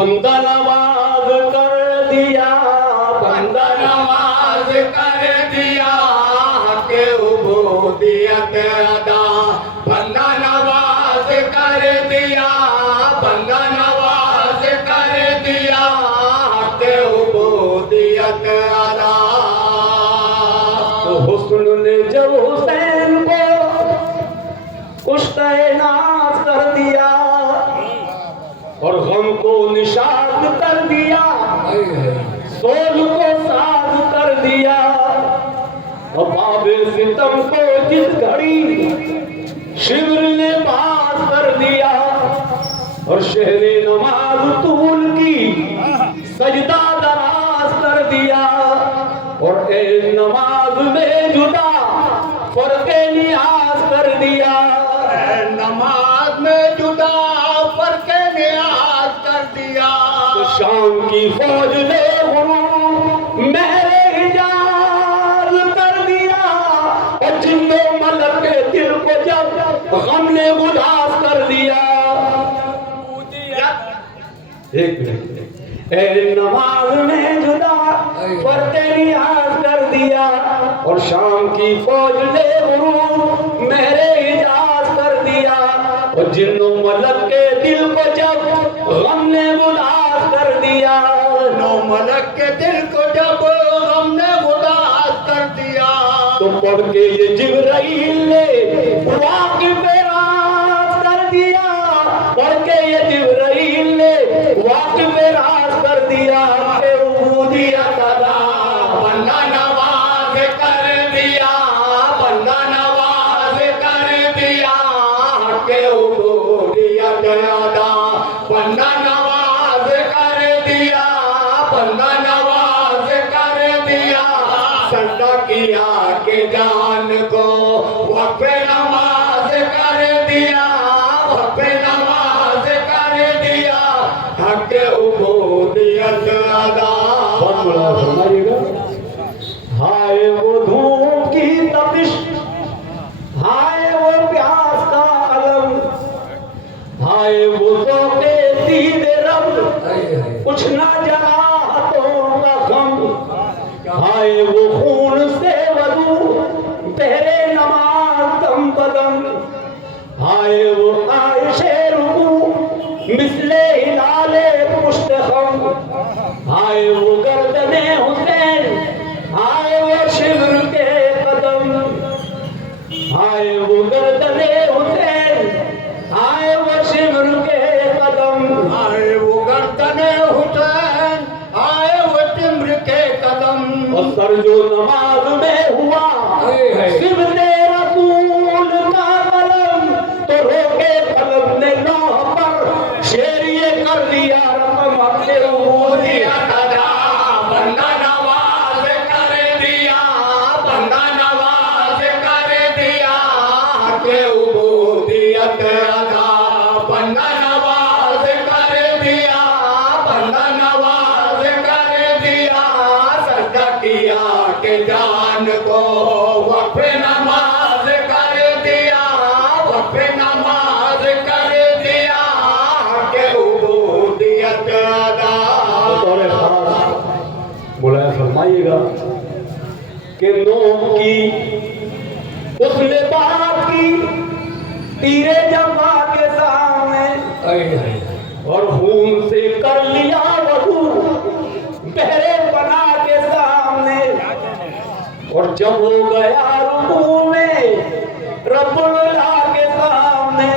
बंदा नवाज कर दिया, बंदा नवाज कर दिया, के उबूदियत अदा। बंदा नवाज कर दिया, बंदा नवाज कर दिया, के उबूदियत अदा। तो हुस्न ने जब हुसैन को कुश्ते नाज कर दिया और गम को निशाद कर दिया, सोल को साज कर दिया, और बाबे सितम को जिस घड़ी शिविर ने पास कर दिया, और शहरे नमाज तूल की सजदा दराज कर दिया, और ए नमाज में जुदा फर्के नियाज कर दिया। नमाज में जुदा फर्के नियाज कर दिया। तो शाम की फौज ने गुरु मेरे हिजाज कर दिया, और जिन्नो मलक के दिल को जब गम ने उदास कर दिया। एक मिनट, ए नमाज में जुदा फर्के नियाज कर दिया, और शाम की फौज ने गुरु मेरे हिजाज कर दिया, और जिन्नो मलक के दिल को जब गम ने उदास कर दिया। नो मलक के दिल को जब गम ने उदास कर दिया, तो पढ़ के ये जिब्राइल ने वाक़िफ़ राज कर दिया, पढ़ के ये जिब्राइल ने वाक़िफ़ राज कर दिया। के उबूदियत अदा, बंदा नवाज कर दिया, बंदा नवाज कर दिया, के उबूदियत अदा। बंदा नवाज कर दिया, बंदा नवाज कर दिया, सजदा किया के जान को वक़्फ़ नमाज कर दिया, वक़्फ़ नमाज कर दिया, हक उबूदियत अदा। बहुत बड़ा फरमाइएगा। हाय वो धूप की तपिश, हाय वो प्यास का अलम, हाय वो ज़ौक़े दीदे रब, कुछ ना जला हाथों का गम, हाय वो खून से वज़ू बहरे नमाज दम बदम, हाय वो आयशे रुकू मिसले हिलाले मुश्तखम, हाय वो गर्दने हुसैन, हाय वो शिवर के कदम, हाय वो गर्दने हुसैन, हाय वो शिवर के कदम, आए वो गर्दने हुसैन, आए वो तिम्र के कदम। और सर जो नमाज में हुआ शिवने रसूल का कलम, तो रोके कलम ने लौह पर शेर ये कर दिया रकम अपने उबूदियत अदा। बंदा नवाज कर दिया, बंदा नवाज कर दिया, के उबूदियत अदा। बंदा नवाज कर दिया, बंदा नवाज कर दिया, सजदा किया के जान को वक़्फ़ नमाज कर दिया, वक़्फ़ नमाज कर दिया, के उबूदियत अदा। बतौर खास बुलाया फरमाइएगा कि नोम की उसने बात की तीरे जमा के सामने, और खून से कर लिया वजू बहरे बना के सामने, और जब हो गया रुकू में रब्बुल अला के सामने,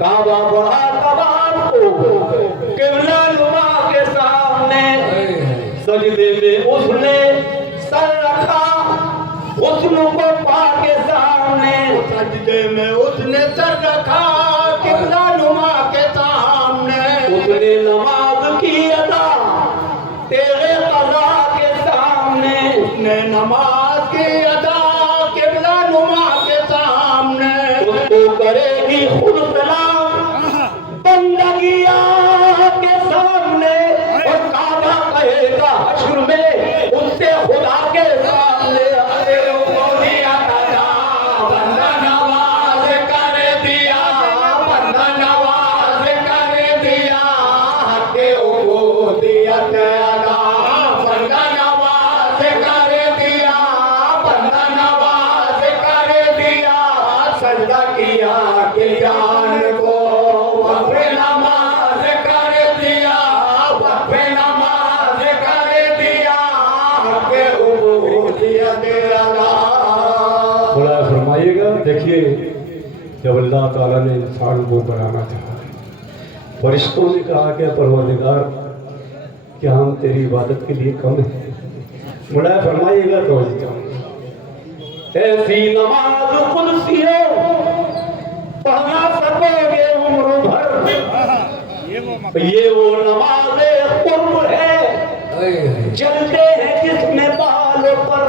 काबा बढ़ा तवाफ को किबला नुमा के सामने, सजदे में उसने सर रखा हुस्न को पा के सामने, सजदे में उसने सर रखा किबला नुमा के सामने। उसने नमाज की अदा तेरे कज़ा के सामने, उसने नमाज की अदा किबला नुमा के सामने। उसको करेगी खुद सलाम बंदगिया के सामने, और काबा कहेगा हश्र में उससे खुदा के सामने। अरे उबूदियत अदा, बंदा नवाज कर दिया, अल्लाह ताला ने इंसान को बनाना था। फरिश्तों ने कहा कि परवरदिगार क्या हम तेरी इबादत के लिए कम हैं? मुड़ा फरमाइएगा तो ऐसी नमाज कुर्सी हो पढ़ना सकोगे उम्र भर, ये वो नमाज कुर्ब है चलते हैं जिसमें बालों पर,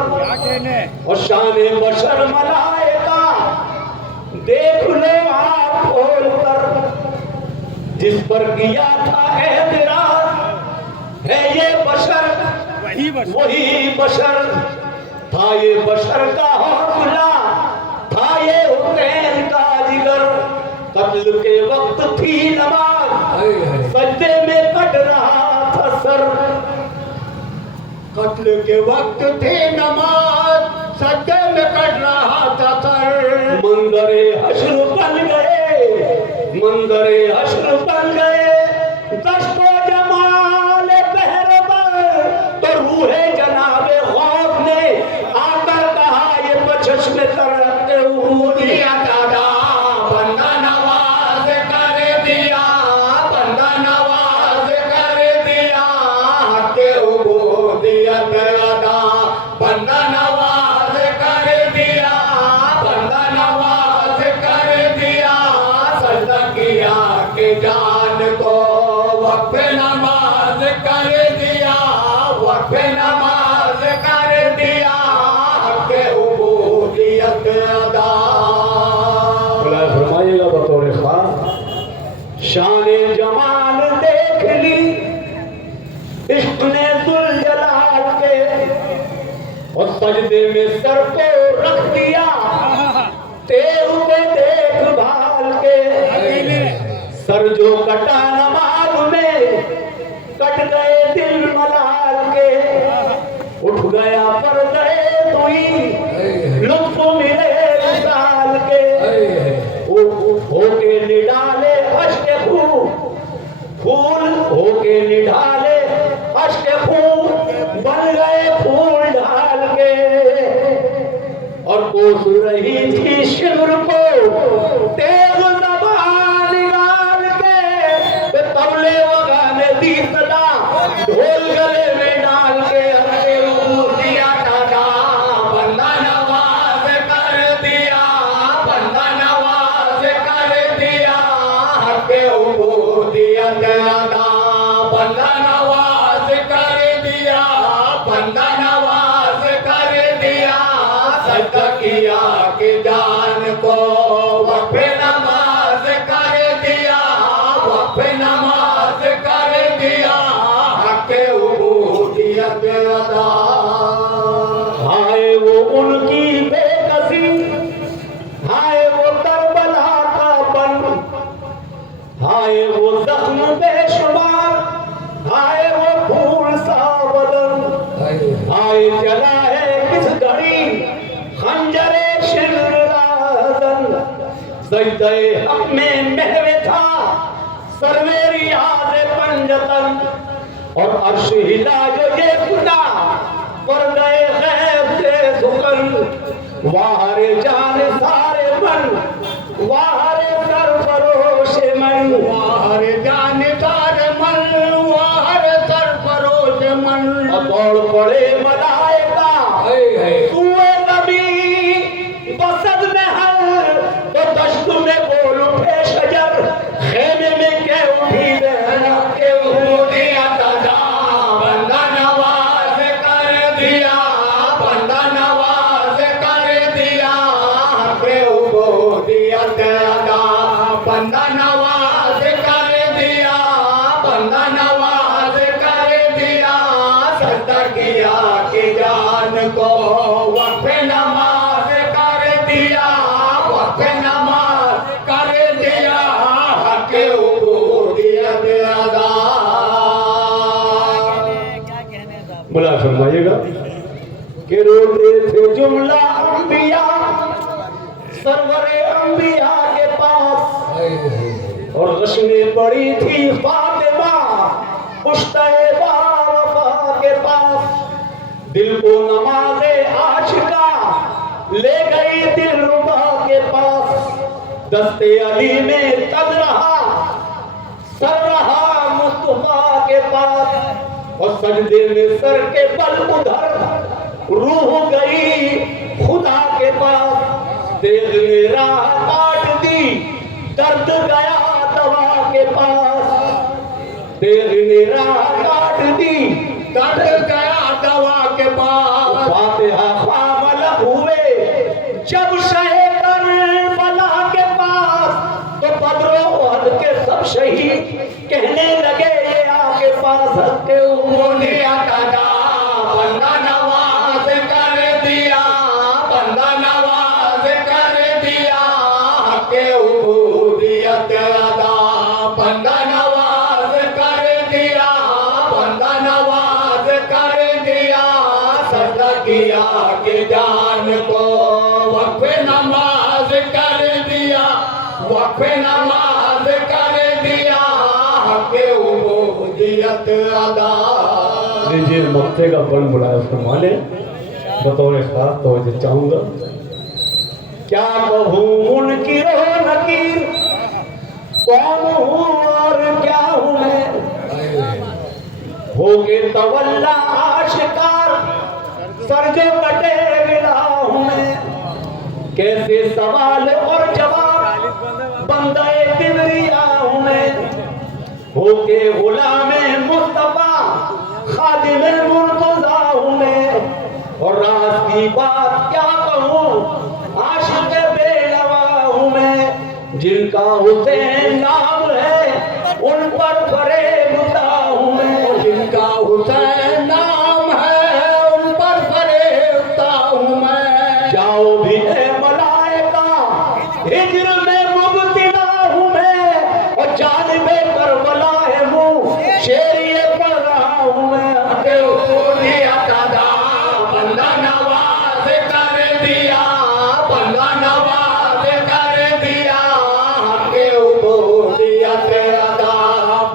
और शान बशर मलाइका देख लो आप खोल कर, जिस पर किया था एतराज है ये बशर वही बशर था, ये बशर का हौसला था, ये हुसैन का जिगर। कत्ल के वक्त थी नमाज सजदे में कट रहा था सर, कत्ल के वक्त थे नमाज सजदे में कट रहा था सर। मंदरे हश्र बन गए, मंदरे हश्र बन गए, दस्तो जमाल पहरवर, तो रूहे जनाबे गौस ने आकर कहा ये बचश में तरते दिया दादा, बंदा नवाज कर दिया, बंदा नवाज कर दिया, के उबूदियत अदा, बंदा नवाज कर दिया, बंदा नवाज कर दिया, सजदा किया के जान को वक्फ नमाज कर दिया, वक्फ नमाज कर दिया, के उबूदियत अदा। खुदा फरमाइएगा बतौर खास शान जमाल देख ली इश्क ने जुल जलाल के, और सजदे में सर को रख दिया तेरू के देखभाल के, सर जो कटा नमाज में कट गए दिल मलाल के, उठ गया पर्दे तुई लुत्फ मिले विशाल के, होके निडाले अश्क फूल होके निढाले अश्क फूल बन गए फूल ढाल के, और कोस रही थी शिमर को तेज ज़बान निकाल के, तबले वगाने दी सदा ढोल गले में डाल के, हरे दिया दादा बंदा नवाज कर दिया, बंदा नवाज कर दिया, हके उबूदियत अदा, बंदा नवाज कर दिया, बंदा नवाज कर दिया, सजदा किया के जान को वक्फ नमाज कर दिया, वक्फ नमाज कर दिया, हके उबूदियत अदा। हाय वो उनकी बेकसी, हाय वो करबला का बन, हाय वो जख्म बेशुमार, हाय वो फूल सा बदन, हाय जला है किस घड़ी खंजरे शिराजन, सजदे हक में महवे था सरवेरी आज़े पंजतन, और अर्श हिला जो ये खुदा पर्दे गैब से सुकन, वाहरे जान सारे मन, वाहरे सरफरोश मन, वाहरे जान सारे मन, वाहरे सरफरोश मन, दौड़ पड़े मलाइका तूए नबी बसद में हल, तो दश्त में बोल उठे शजर, खेमे में के उठी रहना के उबूदियत अदा, बंदा नवाज कर दिया, बंदा नवाज कर दिया, के उबूदियत अदा, बंदा नवाज कर दिया, बंदा नवाज कर दिया, सजदा किया के जान को वक्फ नमाज कर दिया, वक्फ नमाज कर दिया, हके उबूदियत अदा। बुला फरमाइएगा कि रोते थे जुमला अंबिया सरवरे अंबिया के पास, और रश्में पड़ी थी फातिमा पुश्तैबा वफा के पास, दिल को नमाज़े आशिका ले गई दिलरुबा के पास, दस्ते अली में तब रहा, सर रहा मुस्तफा के पास, और सजदे में सर के बल उधर रूह गई खुदा के पास। देख ने राह काट दी, दर्द गया दवा के पास। देख ने राह काट दी, दर्द गया दवा के पास। फातिहा ख्वामल हुए जब शहे करबला के पास, तो बदरो उहद के सब शहीद कहने लगे ये आके पास। के बोलिया दादा बंदा नवाज कर दिया, बंदा नवाज कर दिया के उबूदियत अदा, बंदा नवाज कर दिया, बंदा नवाज कर दिया, सदा किया के जान को वक्फ नमाज कर दिया, वक्फ नमाज कर दिया के उबूदियत अदा। लीजिए मक्ते का बन बुलाया उसको माने बतौर खास तो चाहूंगा। क्या कहूँ मुनकिर हो नकीर, कौन हूँ और क्या हूँ मैं, हो के तवल्ला आशिकार, सर जो कटे गिला हूँ मैं। कैसे सवाल और जवाब बंदे किबरिया हूँ मैं, हो के गुलामे मुस्तफा खादिमे मुर्तजा हूँ मैं। और राज की बात क्या कहूँ आशिक बेनवा हूँ मैं, जिनका हुसैन नाम है उन पर फरेबता हूँ मैं। जिनका हुसैन नाम है उन पर फरेबता हूँ मैं। जाओ भी है मलाइका हिज्र में मुब्तिला हूँ मैं, और जानिबे करबला है मुँह शेरिए पढ़ रहा हूँ मैं। के उबूदिया दादा बंदा नवाज कर दिया, बंदा नवाज कर दिया के उबूदियत अदा,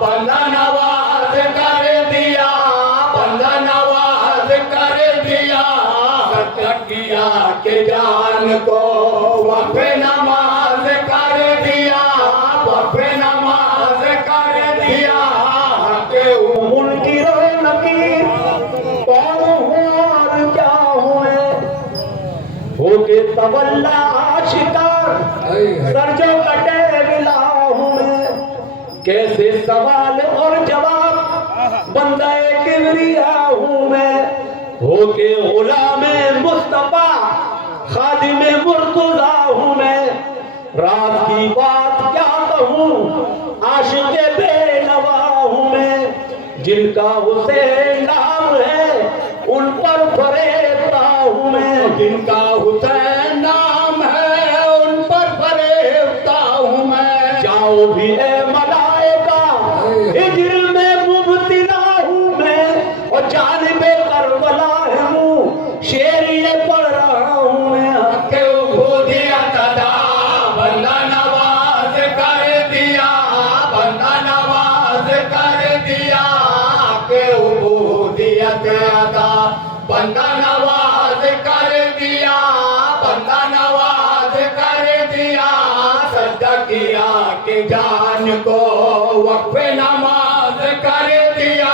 बंदा नवाज कर दिया, बंदा नवाज कर दिया, सत्य किया के जान को वक्फ नमाज कर दिया, वक्फ नमाज कर दिया के मुनकिर और नकीर, कौन हूँ और क्या हूँ मैं, हो के तवल्ला शिकार, सर जो कटे गिला हूँ मैं। कैसे सवाल और जवाब बंदे किबरिया हूँ मैं, हो के गुलामे मुस्तफा खादिमे मुर्तजा हूँ मैं। रात की बात क्या कहूँ आशिक बेनवा हूँ मैं, जिनका हुसैन नाम है उन पर फरेबता हूँ मैं। जिनका हुसैन नाम है उन पर फरेबता हूँ मैं। जाओ भी है मलाइका हिज्र में मुब्तिला हूँ मैं, और जानिबे करबला है मुँह शेर ये पढ़ रहा हूँ मैं। के उबूदिया दादा बंदा नवाज कर दिया, बंदा नवाज कर दिया के उबूदियत अदा, बंदा नवाज कर दिया, बंदा नवाज कर दिया, सजदा किया के जान को वक्फ नमाज कर दिया,